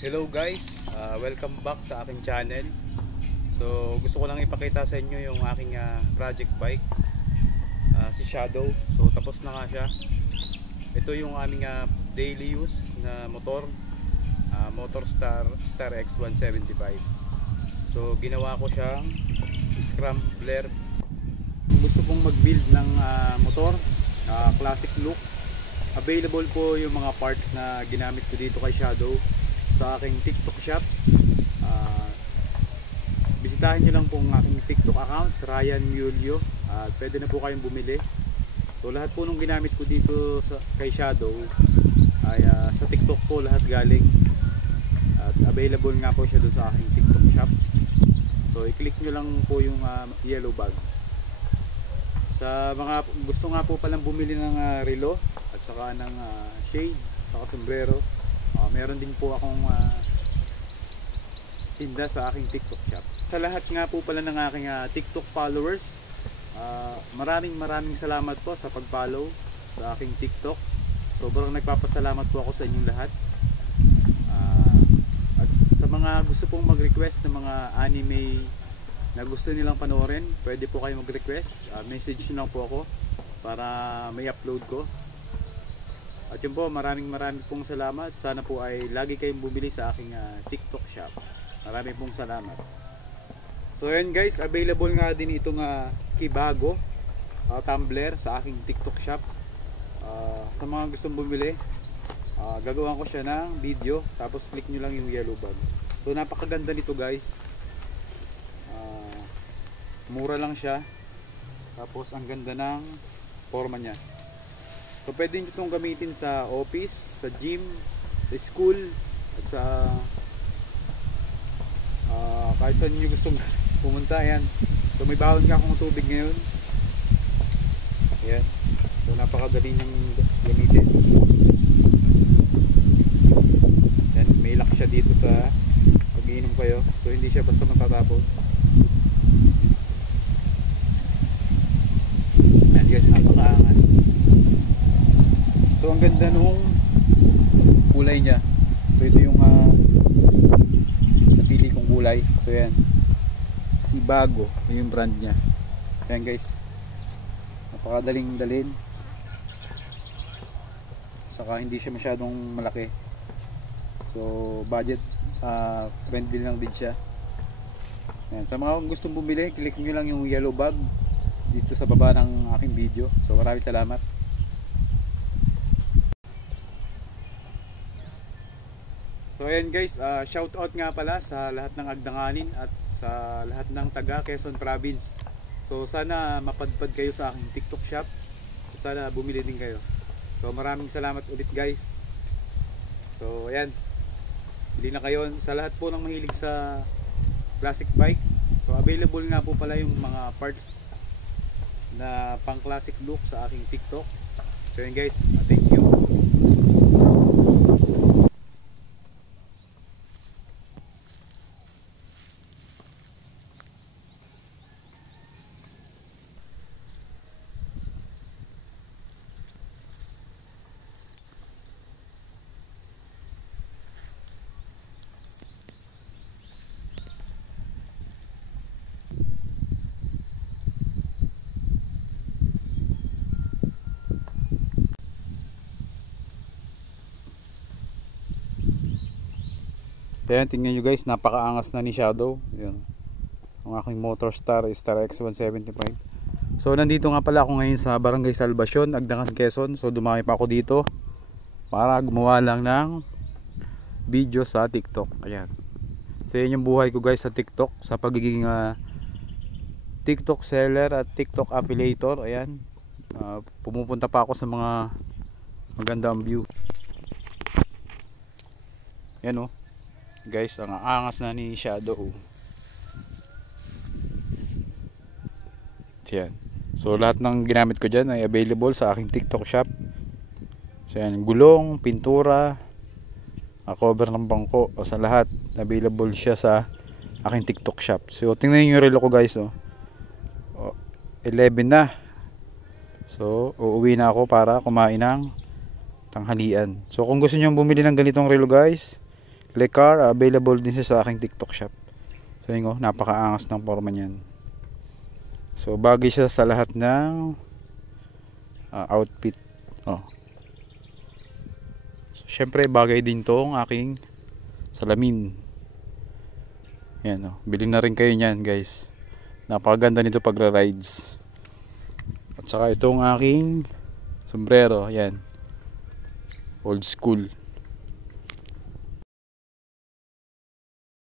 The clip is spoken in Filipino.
Hello guys, welcome back sa aking channel. So gusto ko lang ipakita sa inyo yung aking project bike, si Shadow. So tapos na nga siya. Ito yung aming daily use na motor, Motorstar X175. So ginawa ko siyang scrambler. Gusto kong mag-build ng motor, classic look. Available po yung mga parts na ginamit ko dito kay Shadow sa aking TikTok shop. Bisitahin nyo lang po ang aking TikTok account, Ryan Mulio. Pwede na po kayong bumili. So lahat po nung ginamit ko dito kay Shadow ay sa TikTok po lahat galing. At available nga po siya doon sa aking TikTok shop. So i-click nyo lang po yung yellow bag. Sa mga gusto nga po palang bumili ng relo at saka ng shade, saka sombrero, meron din po akong tinda sa aking TikTok shop. Sa lahat nga po pala ng aking TikTok followers, maraming salamat po sa pag-follow sa aking TikTok. Sobrang nagpapasalamat po ako sa inyong lahat. At sa mga gusto pong mag-request ng mga anime na gusto nilang panoorin, pwede po kayo mag-request. Message nyo lang po ako para may upload ko. At yun po, maraming pong salamat. Sana po ay lagi kayong bumili sa aking TikTok shop. Maraming pong salamat. So yun guys, available nga din itong Kibago tumbler sa aking TikTok shop. Sa mga gustong bumili, gagawan ko siya ng video, tapos click nyo lang yung yellow bag. So napakaganda nito guys. Mura lang siya, tapos ang ganda ng forma niya. So pwede nyo itong gamitin sa office, sa gym, sa school, at sa kahit saan nyo gustong pumunta. Ayan. So may bawon nga akong tubig ngayon. Ayan. So napakadali niyang gamitin. Ayan, may lock siya dito sa pag-iinom kayo. So hindi siya basta matatapon. Ayan guys, napakaangan. So ang ganda nung kulay niya. So ito yung napili kong kulay. So yan, Kibago yung brand niya. Ayan guys, napakadaling dalhin, saka hindi siya masyadong malaki. So budget friendly lang din siya. Ayan, sa mga gustong bumili, click nyo lang yung yellow bag dito sa baba ng aking video. So maraming salamat. So ayan guys, shout out nga pala sa lahat ng Agdanganin at sa lahat ng taga Quezon Province. So sana mapadpad kayo sa aking TikTok shop at sana bumili din kayo. So maraming salamat ulit guys. So ayan, bili na kayo sa lahat po ng mahilig sa classic bike. So available nga po pala yung mga parts na pang classic look sa aking TikTok. So ayan guys, thank you. Ayan, tingnan nyo guys, napakaangas na ni Shadow. Ayan, ang aking Motorstar X175. So nandito nga pala ako ngayon sa Barangay Salvacion, Agdangan, Quezon. So dumami pa ako dito para gumawa lang ng video sa TikTok. Ayan, so yun yung buhay ko guys sa TikTok, sa pagiging TikTok seller at TikTok affiliator. Ayan, pumupunta pa ako sa mga magandang view. Ayan guys, ang angas na ni Shadow. Yan. So lahat ng ginamit ko dyan ay available sa aking TikTok shop. So yan, gulong, pintura, cover ng bangko, o sa lahat available siya sa aking TikTok shop. So tingnan nyo yung relo ko guys. 11 na. So uuwi na ako para kumain ng tanghalian. So kung gusto nyo bumili ng ganitong relo guys, Lecar, available din siya sa aking TikTok shop. So yun, napakaangas ng forma niyan. So bagay siya sa lahat ng outfit. So, syempre bagay din tong aking salamin. Yan, bilhin na rin kayo niyan, guys. Napakaganda nito pagra-rides. At saka itong aking sombrero, yan. Old school.